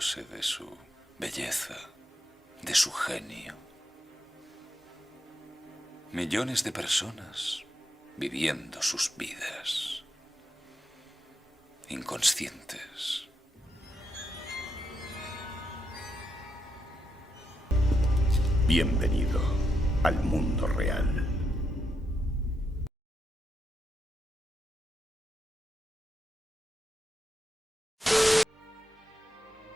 olvidándose de su belleza, de su genio. Millones de personas viviendo sus vidas, inconscientes. Bienvenido al mundo real.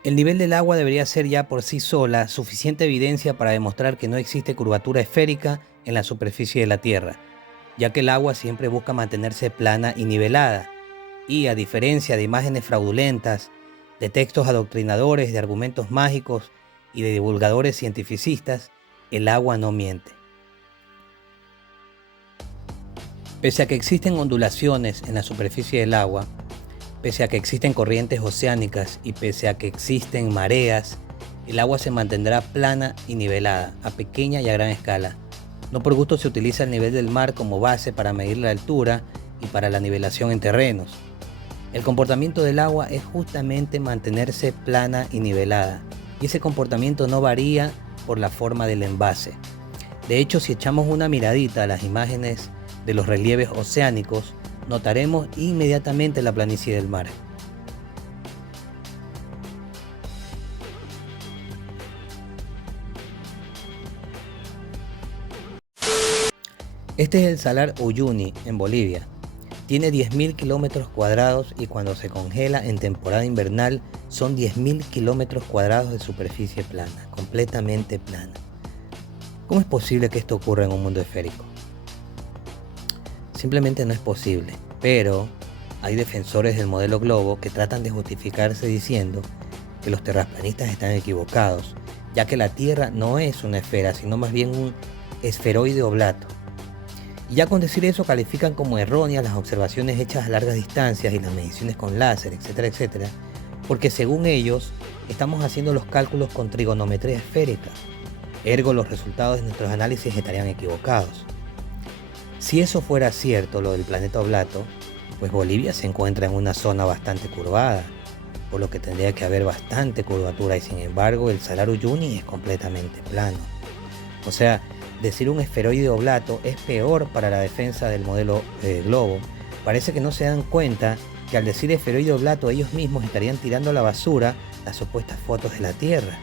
El nivel del agua debería ser ya por sí sola suficiente evidencia para demostrar que no existe curvatura esférica en la superficie de la Tierra, ya que el agua siempre busca mantenerse plana y nivelada, y a diferencia de imágenes fraudulentas, de textos adoctrinadores, de argumentos mágicos y de divulgadores cientificistas, el agua no miente. Pese a que existen ondulaciones en la superficie del agua, pese a que existen corrientes oceánicas y pese a que existen mareas, el agua se mantendrá plana y nivelada, a pequeña y a gran escala. No por gusto se utiliza el nivel del mar como base para medir la altura y para la nivelación en terrenos. El comportamiento del agua es justamente mantenerse plana y nivelada, y ese comportamiento no varía por la forma del envase. De hecho, si echamos una miradita a las imágenes de los relieves oceánicos, notaremos inmediatamente la planicie del mar. Este es el Salar Uyuni en Bolivia. Tiene 10.000 kilómetros cuadrados y cuando se congela en temporada invernal son 10.000 kilómetros cuadrados de superficie plana, completamente plana. ¿Cómo es posible que esto ocurra en un mundo esférico? Simplemente no es posible, pero hay defensores del modelo globo que tratan de justificarse diciendo que los terraplanistas están equivocados, ya que la Tierra no es una esfera, sino más bien un esferoide oblato. Y ya con decir eso califican como erróneas las observaciones hechas a largas distancias y las mediciones con láser, etcétera, etcétera, porque según ellos estamos haciendo los cálculos con trigonometría esférica, ergo los resultados de nuestros análisis estarían equivocados. Si eso fuera cierto, lo del planeta oblato, pues Bolivia se encuentra en una zona bastante curvada, por lo que tendría que haber bastante curvatura y sin embargo el Salar Uyuni es completamente plano. O sea, decir un esferoide oblato es peor para la defensa del modelo globo. Parece que no se dan cuenta que al decir esferoide oblato ellos mismos estarían tirando a la basura las supuestas fotos de la Tierra.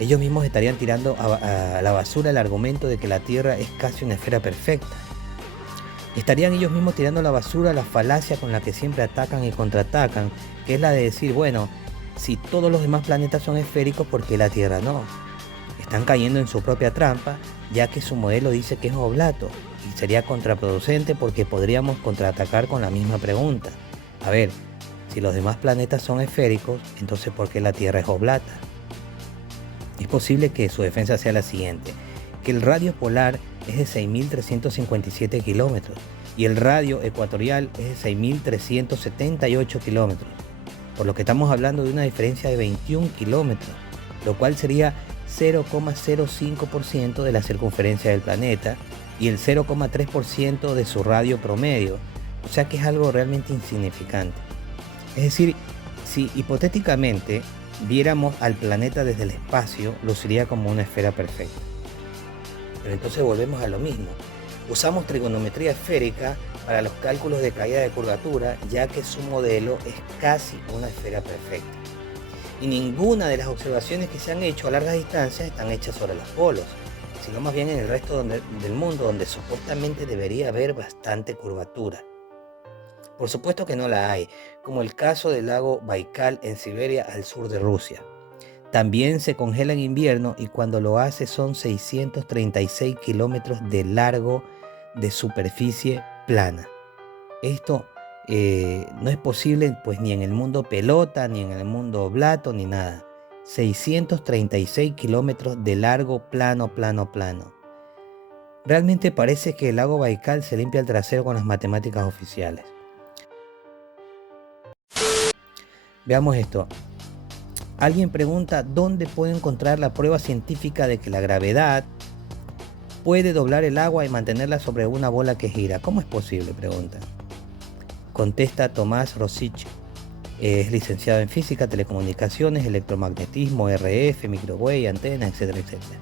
Ellos mismos estarían tirando a la basura el argumento de que la Tierra es casi una esfera perfecta. Estarían ellos mismos tirando a la basura la falacia con la que siempre atacan y contraatacan, que es la de decir, bueno, si todos los demás planetas son esféricos, ¿por qué la Tierra no? Están cayendo en su propia trampa, ya que su modelo dice que es oblato, y sería contraproducente porque podríamos contraatacar con la misma pregunta. A ver, si los demás planetas son esféricos, entonces ¿por qué la Tierra es oblata? Es posible que su defensa sea la siguiente, que el radio polar es de 6.357 kilómetros y el radio ecuatorial es de 6.378 kilómetros, por lo que estamos hablando de una diferencia de 21 kilómetros, lo cual sería 0,05% de la circunferencia del planeta y el 0,3% de su radio promedio, o sea que es algo realmente insignificante. Es decir, si hipotéticamente viéramos al planeta desde el espacio, luciría como una esfera perfecta. Pero entonces volvemos a lo mismo. Usamos trigonometría esférica para los cálculos de caída de curvatura, ya que su modelo es casi una esfera perfecta. Y ninguna de las observaciones que se han hecho a largas distancias están hechas sobre los polos, sino más bien en el resto del mundo, donde supuestamente debería haber bastante curvatura. Por supuesto que no la hay, como el caso del lago Baikal en Siberia al sur de Rusia. También se congela en invierno y cuando lo hace son 636 kilómetros de largo de superficie plana. Esto no es posible pues ni en el mundo pelota, ni en el mundo oblato, ni nada. 636 kilómetros de largo plano. Realmente parece que el lago Baikal se limpia el trasero con las matemáticas oficiales. Veamos esto. Alguien pregunta dónde puedo encontrar la prueba científica de que la gravedad puede doblar el agua y mantenerla sobre una bola que gira. ¿Cómo es posible?, pregunta. Contesta Tomás Rosich. Es licenciado en física, telecomunicaciones, electromagnetismo, RF, microwave, antena, etcétera, etcétera.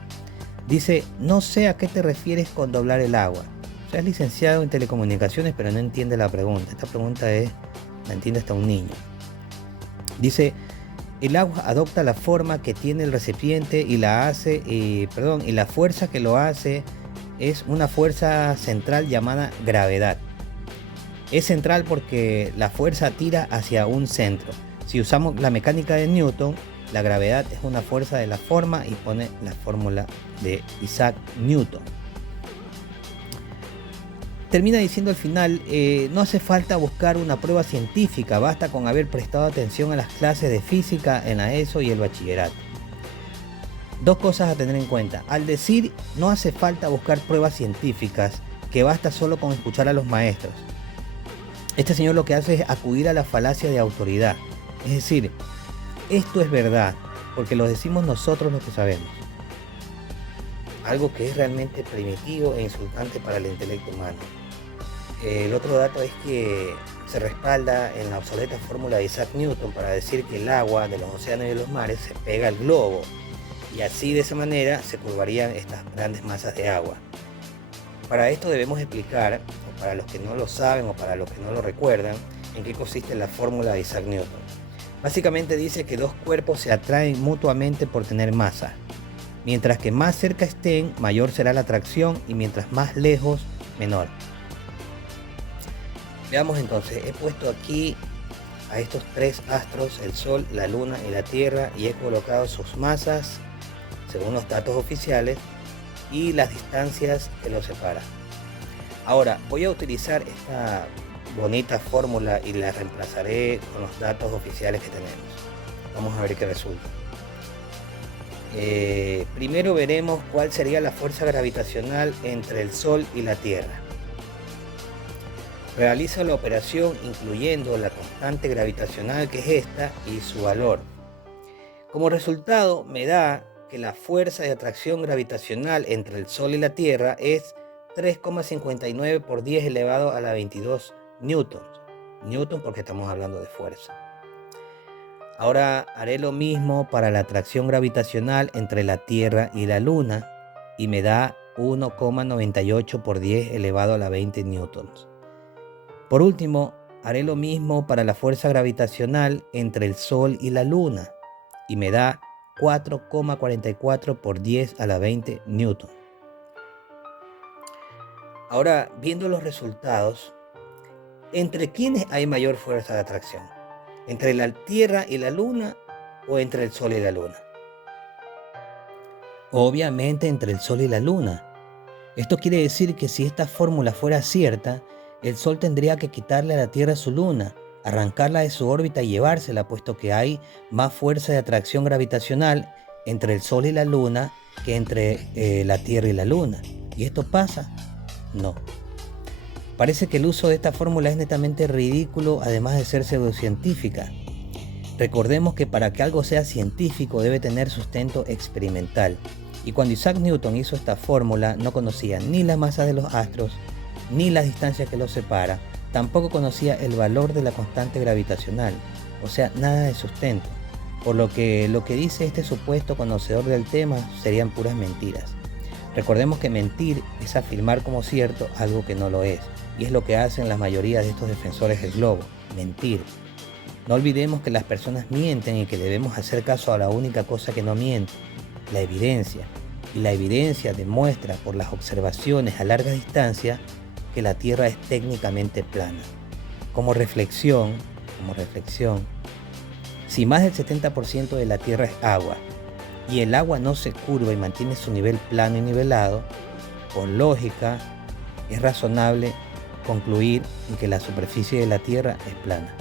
Dice, no sé a qué te refieres con doblar el agua. O sea, es licenciado en telecomunicaciones, pero no entiende la pregunta. Esta pregunta la entiende hasta un niño. Dice, el agua adopta la forma que tiene el recipiente y la fuerza que lo hace es una fuerza central llamada gravedad. Es central porque la fuerza tira hacia un centro. Si usamos la mecánica de Newton, la gravedad es una fuerza de la forma y pone la fórmula de Isaac Newton. Termina diciendo al final, no hace falta buscar una prueba científica, basta con haber prestado atención a las clases de física en la ESO y el bachillerato. Dos cosas a tener en cuenta. Al decir no hace falta buscar pruebas científicas, que basta solo con escuchar a los maestros, este señor lo que hace es acudir a la falacia de autoridad. Es decir, esto es verdad, porque lo decimos nosotros los que sabemos. Algo que es realmente primitivo e insultante para el intelecto humano. El otro dato es que se respalda en la obsoleta fórmula de Isaac Newton para decir que el agua de los océanos y de los mares se pega al globo y así de esa manera se curvarían estas grandes masas de agua. Para esto debemos explicar, o para los que no lo saben o para los que no lo recuerdan, en qué consiste la fórmula de Isaac Newton. Básicamente dice que dos cuerpos se atraen mutuamente por tener masa. Mientras que más cerca estén, mayor será la atracción y mientras más lejos, menor. Veamos entonces, he puesto aquí a estos tres astros, el Sol, la Luna y la Tierra, y he colocado sus masas, según los datos oficiales, y las distancias que los separan. Ahora, voy a utilizar esta bonita fórmula y la reemplazaré con los datos oficiales que tenemos. Vamos a ver qué resulta. Primero veremos cuál sería la fuerza gravitacional entre el Sol y la Tierra. Realizo la operación incluyendo la constante gravitacional, que es esta, y su valor. Como resultado me da que la fuerza de atracción gravitacional entre el Sol y la Tierra es 3,59 por 10 elevado a la 22 newtons. Newton porque estamos hablando de fuerza. Ahora haré lo mismo para la atracción gravitacional entre la Tierra y la Luna y me da 1,98 por 10 elevado a la 20 newtons. Por último, haré lo mismo para la fuerza gravitacional entre el Sol y la Luna y me da 4,44 por 10 a la 20 newton. Ahora, viendo los resultados, ¿entre quiénes hay mayor fuerza de atracción? ¿Entre la Tierra y la Luna o entre el Sol y la Luna? Obviamente entre el Sol y la Luna. Esto quiere decir que si esta fórmula fuera cierta, el Sol tendría que quitarle a la Tierra su luna, arrancarla de su órbita y llevársela, puesto que hay más fuerza de atracción gravitacional entre el Sol y la Luna que entre la Tierra y la Luna. ¿Y esto pasa? No. Parece que el uso de esta fórmula es netamente ridículo, además de ser pseudocientífica. Recordemos que para que algo sea científico debe tener sustento experimental. Y cuando Isaac Newton hizo esta fórmula, no conocía ni la masa de los astros, ni la distancia que los separa, tampoco conocía el valor de la constante gravitacional, o sea, nada de sustento. Por lo que dice este supuesto conocedor del tema serían puras mentiras. Recordemos que mentir es afirmar como cierto algo que no lo es, y es lo que hacen la mayoría de estos defensores del globo, mentir. No olvidemos que las personas mienten y que debemos hacer caso a la única cosa que no miente, la evidencia. Y la evidencia demuestra por las observaciones a larga distancia que la Tierra es técnicamente plana. Como reflexión, si más del 70% de la Tierra es agua y el agua no se curva y mantiene su nivel plano y nivelado, con lógica es razonable concluir en que la superficie de la Tierra es plana.